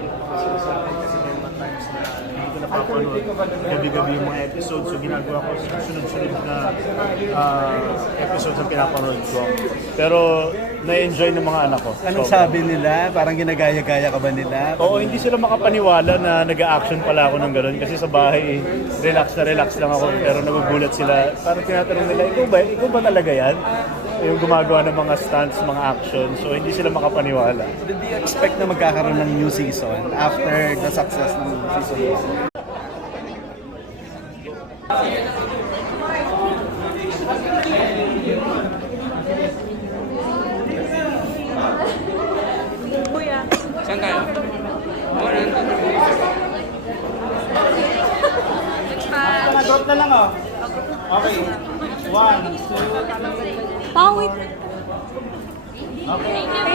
Kasi sa akin kasi may mga times na hindi ko napapanood gabi-gabi yung mga episodes. So ginagawa ko sunod-sunod na episodes ang pinapanood ko. Pero na-enjoy ng mga anak ko. Anong sabi nila? Parang ginagaya-gaya ka ba nila? Oo, hindi sila makapaniwala na nag-a-action pala ako ng gano'n. Kasi sa bahay, relax na relax lang ako. Pero nagugulat sila. Parang tinatanong nila, ikaw ba talaga yan? Yung gumagawa ng mga stunts, mga action. So hindi sila makapaniwala. Did you expect na magkakaroon ng new season after the success ng season 1? Kuya. Saan tayo? Drop na lang oh. Okay. 1, 2, Pawit. okay.